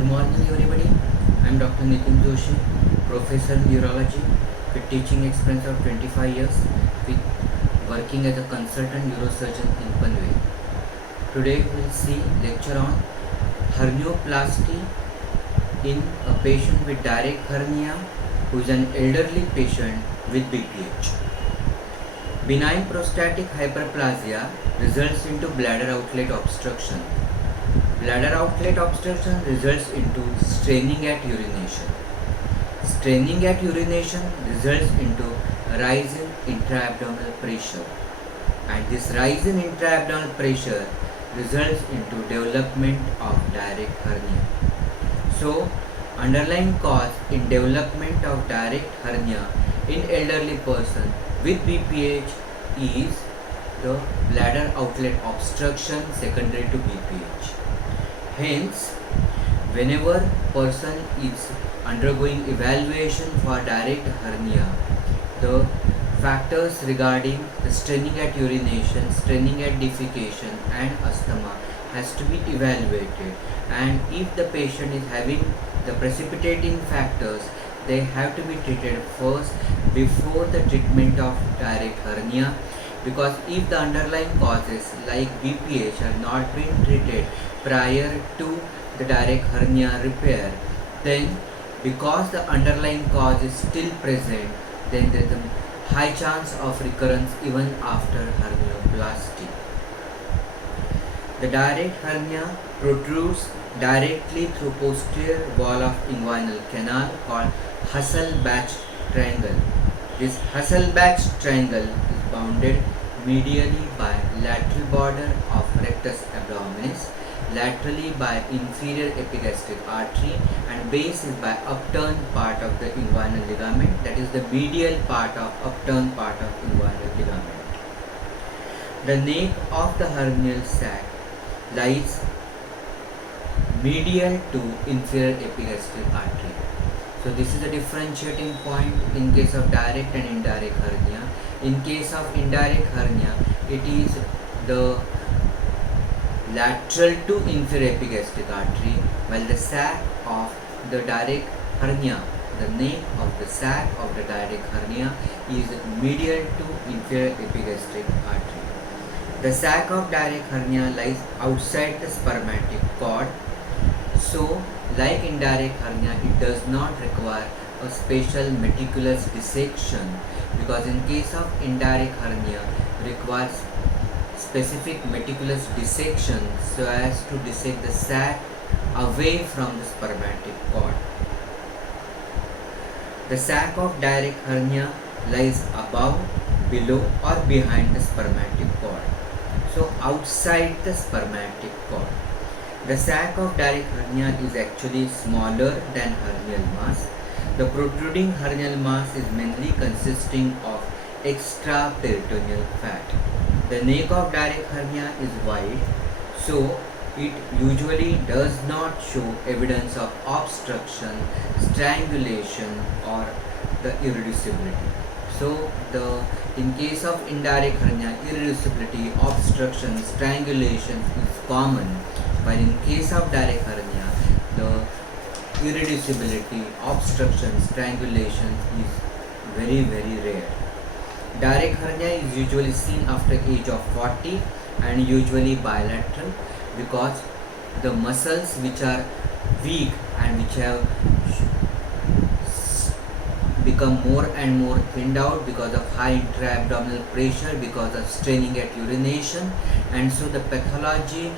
Good morning everybody. I am Dr. Nitin Joshi, Professor in Urology with teaching experience of 25 years with working as a consultant neurosurgeon in Panvel. Today we will see lecture on hernioplasty in a patient with direct hernia who is an elderly patient with BPH. Benign prostatic hyperplasia results into bladder outlet obstruction. Bladder outlet obstruction results into straining at urination. Straining at urination results into rise in intra-abdominal pressure. And this rise in intra-abdominal pressure results into development of direct hernia. So, underlying cause in development of direct hernia in elderly person with BPH is the bladder outlet obstruction secondary to BPH. Hence, whenever person is undergoing evaluation for direct hernia, the factors regarding the straining at urination, straining at defecation and asthma has to be evaluated, and if the patient is having the precipitating factors, they have to be treated first before the treatment of direct hernia, because if the underlying causes like BPH have not been treated prior to the direct hernia repair, then because the underlying cause is still present, then there is a high chance of recurrence even after hernioplasty. The direct hernia protrudes directly through posterior wall of inguinal canal called Hasselbalch triangle. This Hasselbalch triangle is bounded medially by lateral border of rectus abdominis, laterally by inferior epigastric artery, and base is by upturned part of the inguinal ligament, that is the medial part of upturned part of inguinal ligament. The neck of the hernial sac lies medial to inferior epigastric artery. So this is a differentiating point in case of direct and indirect hernia. In case of indirect hernia, it is the lateral to inferior epigastric artery, while the sac of the direct hernia, the neck of the sac of the direct hernia is medial to inferior epigastric artery. The sac of direct hernia lies outside the spermatic cord. So, like indirect hernia, it does not require a special meticulous dissection, because in case of indirect hernia requires specific meticulous dissection so as to dissect the sac away from the spermatic cord. The sac of direct hernia lies above, below or behind the spermatic cord. So outside the spermatic cord. The sac of direct hernia is actually smaller than hernial mass. The protruding hernial mass is mainly consisting of extraperitoneal fat. The neck of direct hernia is wide, so it usually does not show evidence of obstruction, strangulation or the irreducibility. So in case of indirect hernia, irreducibility, obstruction, strangulation is common, while in case of direct hernia, the irreducibility, obstruction, strangulation is very rare. Direct hernia is usually seen after age of 40 and usually bilateral, because the muscles which are weak and which have become more and more thinned out because of high intra-abdominal pressure, because of straining at urination, and so the pathology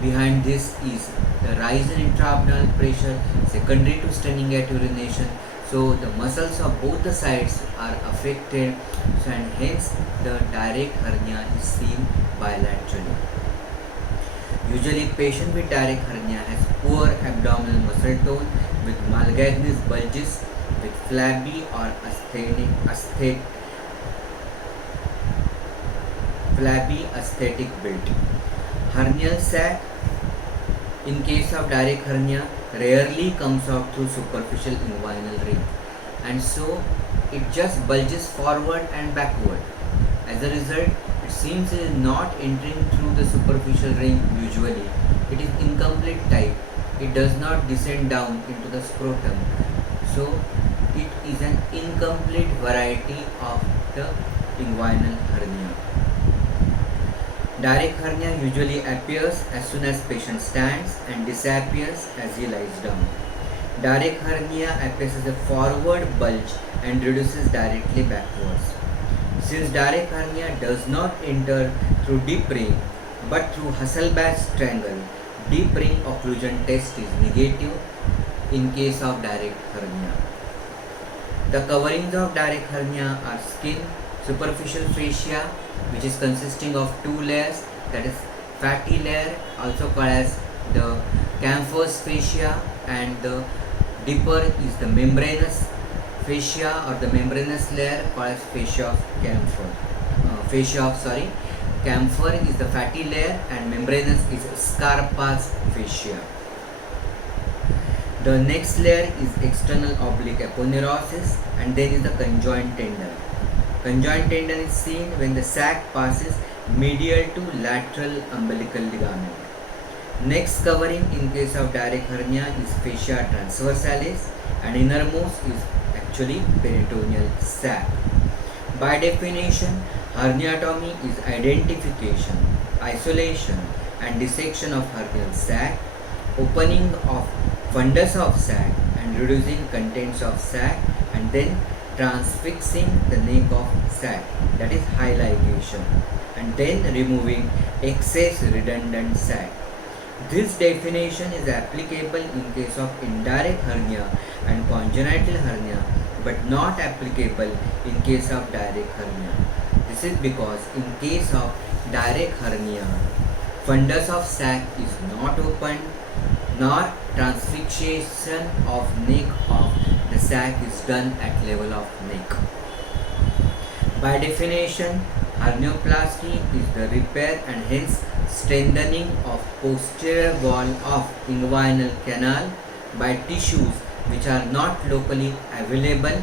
behind this is the rise in intra-abdominal pressure secondary to straining at urination. So the muscles of both the sides are affected, and hence the direct hernia is seen bilaterally. Usually patient with direct hernia has poor abdominal muscle tone with malgaignous bulges with flabby or aesthetic build. Hernial sac in case of direct hernia rarely comes out through superficial inguinal ring, and so it just bulges forward and backward. As a result, it seems it is not entering through the superficial ring usually. It is incomplete type it does not descend down into the scrotum. So it is an incomplete variety of the inguinal hernia. Direct hernia usually appears as soon as patient stands and disappears as he lies down. Direct hernia appears as a forward bulge and reduces directly backwards. Since direct hernia does not enter through deep ring but through Hasselbalch's triangle, deep ring occlusion test is negative in case of direct hernia. The coverings of direct hernia are skin, superficial fascia, which is consisting of two layers, that is fatty layer, also called as the camphorous fascia, and the deeper is the membranous fascia or the membranous layer called as fascia of camphor. Camphor is the fatty layer and membranous is Scarpa's fascia. The next layer is external oblique aponeurosis, and then is the conjoint tendon. Conjoint tendon is seen when the sac passes medial to lateral umbilical ligament. Next covering in case of direct hernia is fascia transversalis, and innermost is actually peritoneal sac. By definition, herniatomy is identification, isolation and dissection of hernial sac, opening of fundus of sac and reducing contents of sac, and then transfixing the neck of sac, that is highlightation, and then removing excess redundant sac. This definition is applicable in case of indirect hernia and congenital hernia, but not applicable in case of direct hernia. This is because in case of direct hernia, fundus of sac is not opened, nor transfixation of neck of the sac is done at level of neck. By definition, hernioplasty is the repair and hence strengthening of posterior wall of inguinal canal by tissues which are not locally available,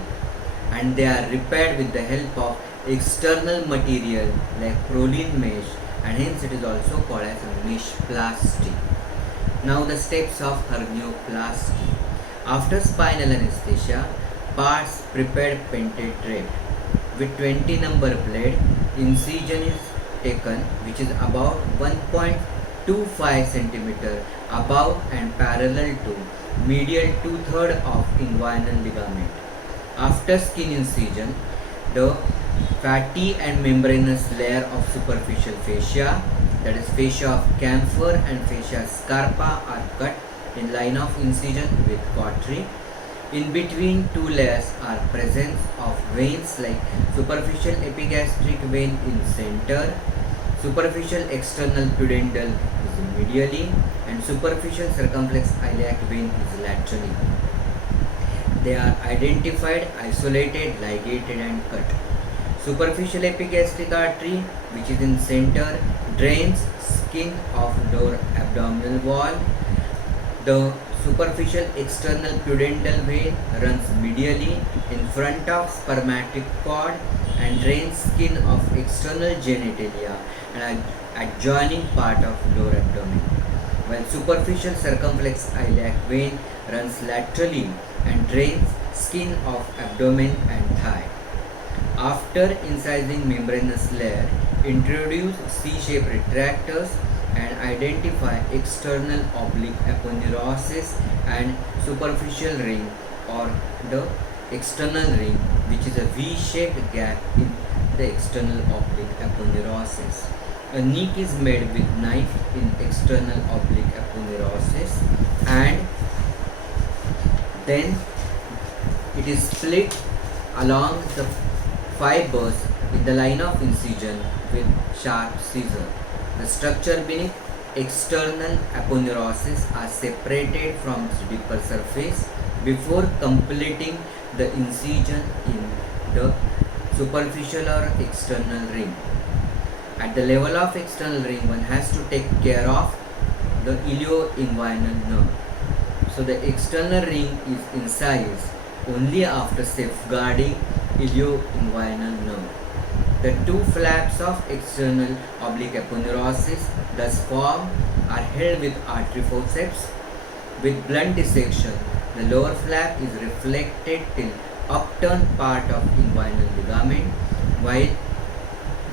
and they are repaired with the help of external material like Prolene mesh, and hence it is also called as meshplasty. Now the steps of hernioplasty. After spinal anesthesia, parts prepared penetrate. With 20 number blade, incision is taken which is about 1.25 cm above and parallel to medial 2/3 of inguinal ligament. After skin incision, the fatty and membranous layer of superficial fascia, that is fascia of camphor and fascia scarpa, are cut in line of incision with cautery. In between two layers are presence of veins like superficial epigastric vein in center, superficial external pudendal is medially, and superficial circumflex iliac vein is laterally. They are identified, isolated, ligated and cut. Superficial epigastric artery, which is in center, drains skin of lower abdominal wall. The superficial external pudendal vein runs medially in front of spermatic cord and drains skin of external genitalia and adjoining part of lower abdomen, while superficial circumflex iliac vein runs laterally and drains skin of abdomen and thigh. After incising membranous layer, introduce C-shaped retractors and identify external oblique aponeurosis and superficial ring or the external ring, which is a V-shaped gap in the external oblique aponeurosis. A nick is made with knife in external oblique aponeurosis, and then it is split along the fibers in the line of incision with sharp scissor. The structure beneath external aponeurosis are separated from its deeper surface before completing the incision in the superficial or external ring. At the level of external ring, one has to take care of the ilioinguinal nerve. So the external ring is incised only after safeguarding ilioinguinal nerve. The two flaps of external oblique aponeurosis thus formed are held with artery forceps With blunt dissection, the lower flap is reflected till upturned part of inguinal ligament. While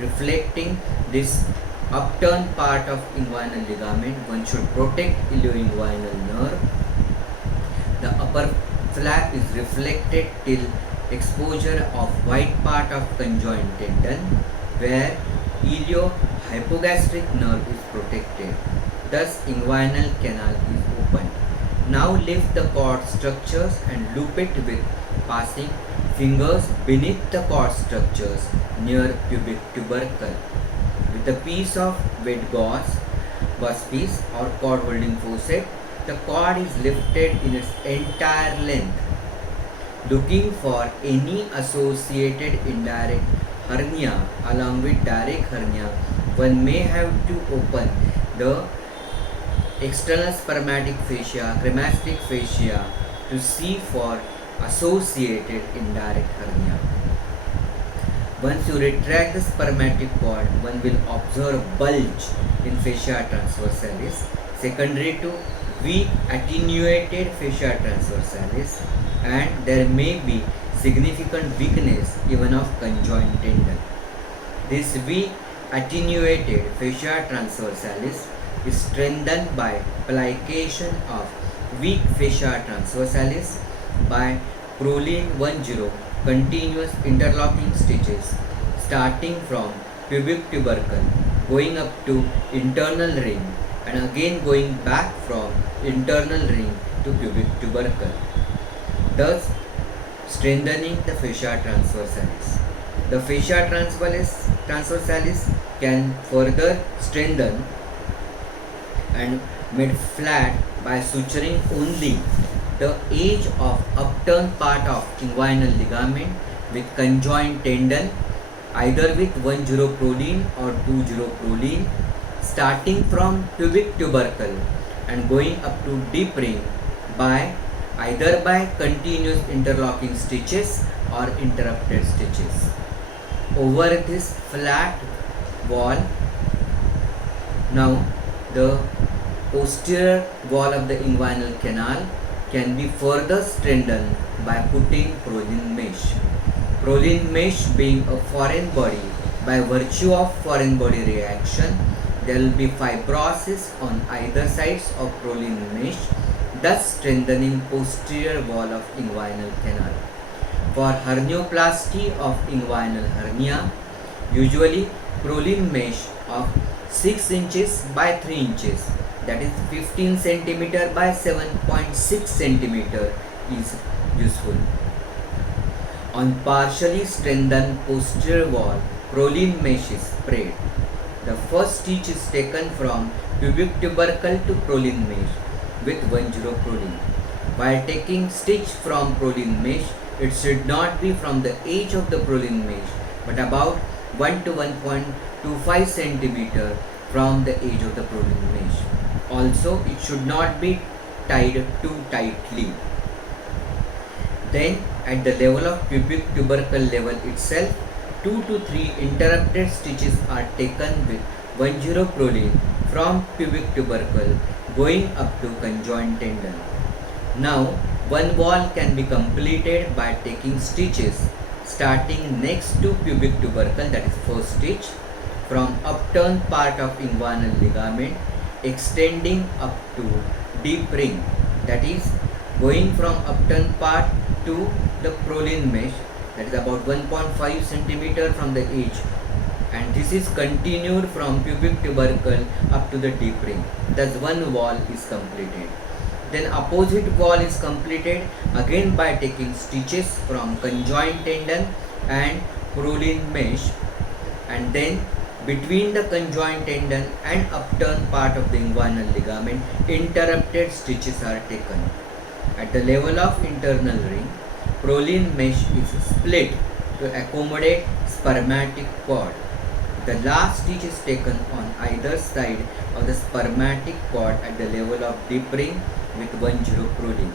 reflecting this upturned part of inguinal ligament, one should protect ilioinguinal nerve. The upper flap is reflected till exposure of white part of conjoint tendon, where iliohypogastric nerve is protected. Thus, inguinal canal is opened. Now lift the cord structures and loop it with passing fingers beneath the cord structures near pubic tubercle. With a piece of wet gauze piece or cord holding forceps, the cord is lifted in its entire length. Looking for any associated indirect hernia along with direct hernia, one may have to open the external spermatic fascia, cremastic fascia to see for associated indirect hernia. Once you retract the spermatic cord, one will observe bulge in fascia transversalis secondary to weak attenuated fascia transversalis, and there may be significant weakness even of conjoint tendon. This weak attenuated fascia transversalis is strengthened by plication of weak fascia transversalis by Prolene 10 continuous interlocking stitches starting from pubic tubercle going up to internal ring and again going back from internal ring to pubic tubercle, thus strengthening the fascia transversalis. The fascia transversalis can further strengthen and made flat by suturing only the edge of upturned part of inguinal ligament with conjoint tendon, either with 10 Prolene or 20 Prolene, starting from pubic tubercle and going up to deep ring by either by continuous interlocking stitches or interrupted stitches. Over this flat wall, now the posterior wall of the inguinal canal can be further strengthened by putting Prolene mesh. Prolene mesh being a foreign body, by virtue of foreign body reaction, there will be fibrosis on either sides of Prolene mesh, thus strengthening posterior wall of inguinal canal. For hernioplasty of inguinal hernia, usually Prolene mesh of 6 inches by 3 inches, that is 15 cm by 7.6 cm is useful. On partially strengthened posterior wall, Prolene mesh is sprayed. The first stitch is taken from pubic tubercle to Prolene mesh with 10 Prolene. While taking stitch from Prolene mesh, it should not be from the edge of the Prolene mesh but about 1 to 1.25 cm from the edge of the Prolene mesh. Also, it should not be tied too tightly. Then, at the level of pubic tubercle level itself, 2 to 3 interrupted stitches are taken with 10 Prolene from pubic tubercle going up to conjoint tendon. Now, one wall can be completed by taking stitches starting next to pubic tubercle, that is first stitch, from upturned part of inguinal ligament extending up to deep ring, that is going from upturned part to the Prolene mesh, that is about 1.5 cm from the edge, and this is continued from pubic tubercle up to the deep ring. Thus one wall is completed. Then opposite wall is completed again by taking stitches from conjoint tendon and Prolene mesh, and then between the conjoint tendon and upturned part of the inguinal ligament, interrupted stitches are taken. At the level of internal ring, Prolene mesh is split to accommodate spermatic cord. The last stitch is taken on either side of the spermatic cord at the level of deep ring with 10 Prolene.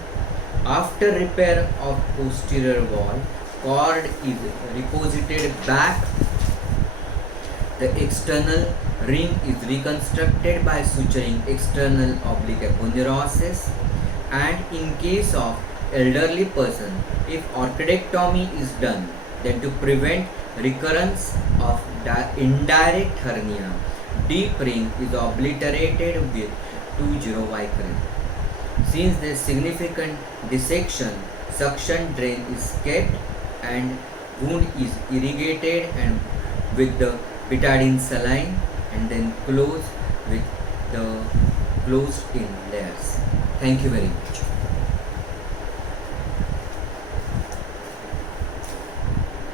After repair of posterior wall, cord is reposited back. The external ring is reconstructed by suturing external oblique aponeurosis. And in case of elderly person, if orchidectomy is done, then to prevent recurrence of indirect hernia, deep ring is obliterated with 20Y current. Since there is significant dissection, suction drain is kept and wound is irrigated and with the betadine saline and then closed with the closed in layers. Thank you very much.